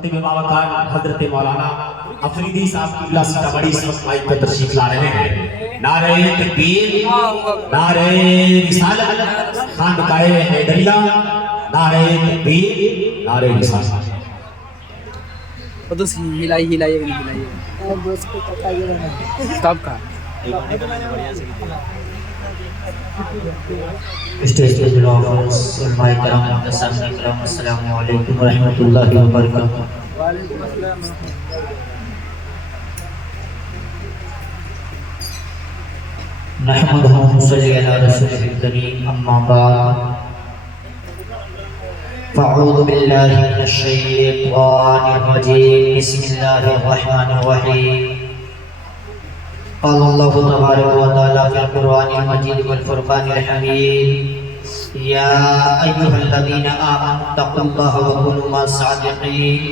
خطیب بابا خان حضرت مولانا افریدی صاحب کی اللہ سیتابڑی اس وقت مائک پر تشریف لا رہے ہیں. نعرہ تکبیر، نعرہ رسالت، خانقاہ حیدریہ، نعرہ تکبیر، نعرہ رسالت. دوست ہلائی تب کا اسٹیج پہ جو لوگ علماء کرام سامنے کرام السلام علیکم ورحمۃ اللہ وبرکاتہ. نحمده ونصلي على رسوله الكريم اما بعد فاعوذ بالله من الشيطان الرجيم بسم الله الرحمن الرحيم. قال الله تبارك وتعالى في القرآن المجيد والفرقان الحميد يا أيها الذين آمنوا اتقوا الله وكونوا مع الصادقين.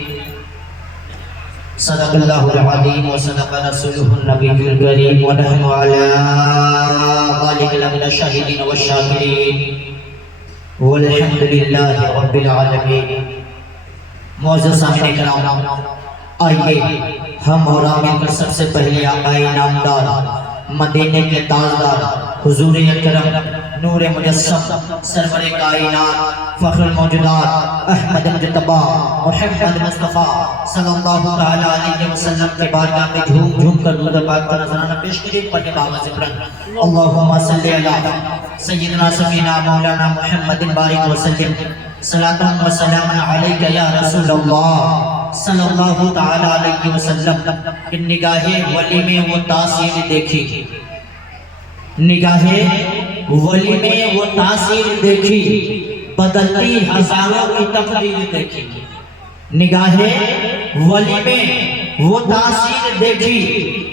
صدق الله العظيم وصدق رسوله النبي الكريم ونحن على ذلك لمن الشاهدين والشاكرين والحمد لله رب العالمين. معزز سامعین کرام، آئیے ہم اور آپ مل کر سب سے پہلے آقا نامدار مدینے کے تاجدار حضور اکرم نور مجسم سرور کائنات فخر الموجودات احمد مجتبی محمد مصطفیٰ صلی اللہ تعالی علیہ وسلم کے بارگاہ میں جھوم جھوم کر درود پاک کا نذرانہ پیش کریں. پڑھیں بآواز بلند اللہم صلی علی سیدنا سفینا مولانا محمد بارک وسلم صلاۃ و سلام علیک یا رسول اللہ صلی اللہ تعالی علیہ وسلم. نگاہ ولی میں وہ تاثیر دیکھی، نگاہ ولی میں وہ تاثیر دیکھی، بدلتی ہزاروں کی تقدیر دیکھی. نگاہ ولی میں وہ تاثیر دیکھی،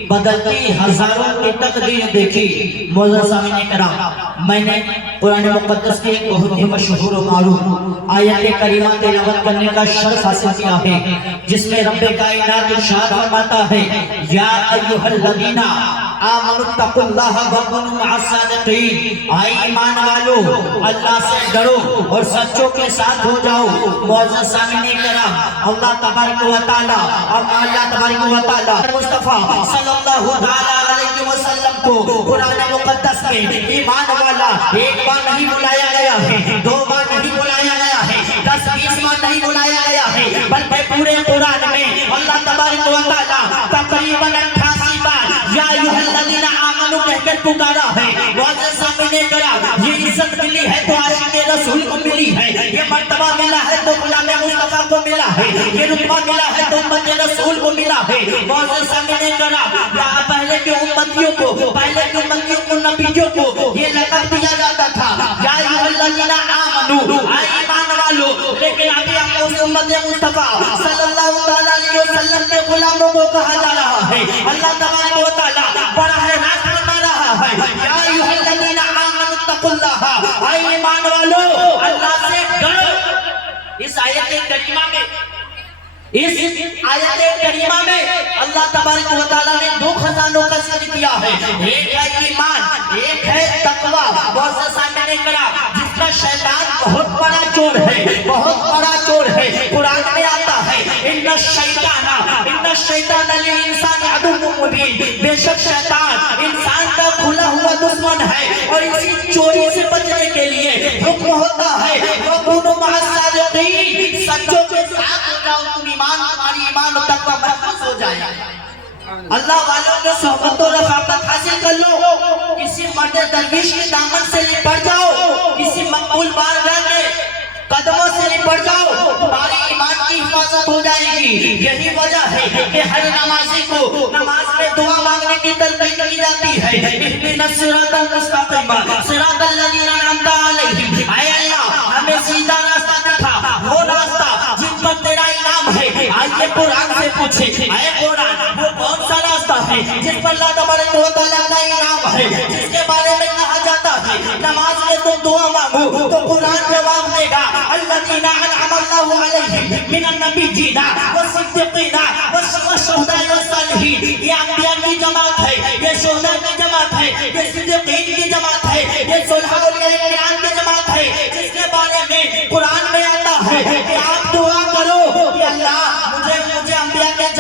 بدلتی ہزاروں کی تقدیر دیکھی. معزز سامعین کرام، میں نے قرآن مقدس کی ایک بہت ہی مشہور و معروف آیت کریمہ تلاوت کرنے کا شرف حاصل کیا ہے، جس میں رب کائنات ارشاد فرماتا ہے یا ایھا الذین آمنوا اتقوا اللہ وکونوا مع الصادقین. اے ایمان والو، اللہ سے ڈرو اور سچوں کے ساتھ ہو جاؤ. معزز سامعین کرام، اللہ تبارک و تعالی اور اللہ تبارک و تعالی مصطفیٰ صلی اللہ علیہ وسلم کو قرآن مقدس میں ایمان والا ایک بار نہیں بلایا گیا ہے، دو بار نہیں بلایا گیا ہے، 10-20 بار نہیں بلایا گیا ہے، بلکہ پورے قرآن میں اللہ تبارک و تعالی تقریباً 88 بار یا ایھا الذین آمنوا کہہ کر پکارا ہے. معزز سامعین کرام، یہ عزت ملی ہے تو عاشق رسول کو ملی ہے، یہ مرتبہ ملا ہے تو غلام مصطفیٰ کو ملا ہے، یہ رتبہ ملا ہے تو امت رسول کو ملا ہے. معزز سامعین کرام، پہلے کے امتیوں کو نبیوں کو یہ لقب دیا جاتا تھا یا ایھا الذین آمنوا، اے ایمان والو. لیکن ابھی ہم اس امت مصطفیٰ صلی اللہ علیہ وسلم کے غلاموں کو کہا جا رہا ہے. اللہ تبارک و تعالی بڑا ہے راست فرما رہا ہے یا ایھا الذین آمنوا اتقوا اللہ، اے ایمان والو اللہ سے ڈرو. اس آیت کریمہ میں اللہ تبارک و تعالیٰ نے دو خزانوں کا ذکر کیا ہے، ایک ہے ایمان، ایک ہے تقویٰ. معزز سامعین کرام، جس کا شیطان بہت بڑا چور ہے، بہت بڑا چور ہے. قرآن میں آتا ہے ان الشیطان للانسان عدو مبین، بے شک شیطان انسان کا کھلا ہوا دشمن ہے، اور اسی چوری سے بچنے کے لیے حکم ہوتا ہے وَكُونُوا مَعَ الصَّادِقِينَ، سچوں کے ساتھ ہو جاؤ، تم ایمان، تمہاری ایمان و تقویٰ محفوظ ہو جائے. اللہ والوں کے صحبت و رفاقت حاصل کر لو، کسی مرد درویش کے دامن سے لپٹ جاؤ، کسی مقبول بارگاہ کے قدموں سے لپٹ جاؤ، تمہاری ایمان کی حفاظت ہو جائے گی. یہی وجہ ہے کہ ہر نمازی کو نماز میں دعا مانگنے کی تلقین کی جاتی ہے اهدنا الصراط المستقیم صراط الذین انعمت علیہم. اے اللہ، ہمیں سیدھا راستہ دکھا، وہ راستہ جن پر تیرا انعام ہے. آئیے قرآن سے پوچھیں، اے قرآن، وہ کون سا راستہ ہے جس پر اللہ تبارک و تعالیٰ کا انعام ہے، جس کے بارے میں کہا جاتا ہے نماز میں تم دعا مانگو تو قرآن جواب دے گا الذین انعم اللہ علیہم من النبیین والصدیقین والشہداء والصالحین. یہ انبیاء کی جماعت ہے، یہ شہداء کی جماعت ہے، یہ صدیقین کی جماعت ہے، یہ صلحاء والکرام کی جماعت ہے، جس کے بارے میں قرآن میں آتا ہے کہ آپ دعا کرو کہ اللہ مجھے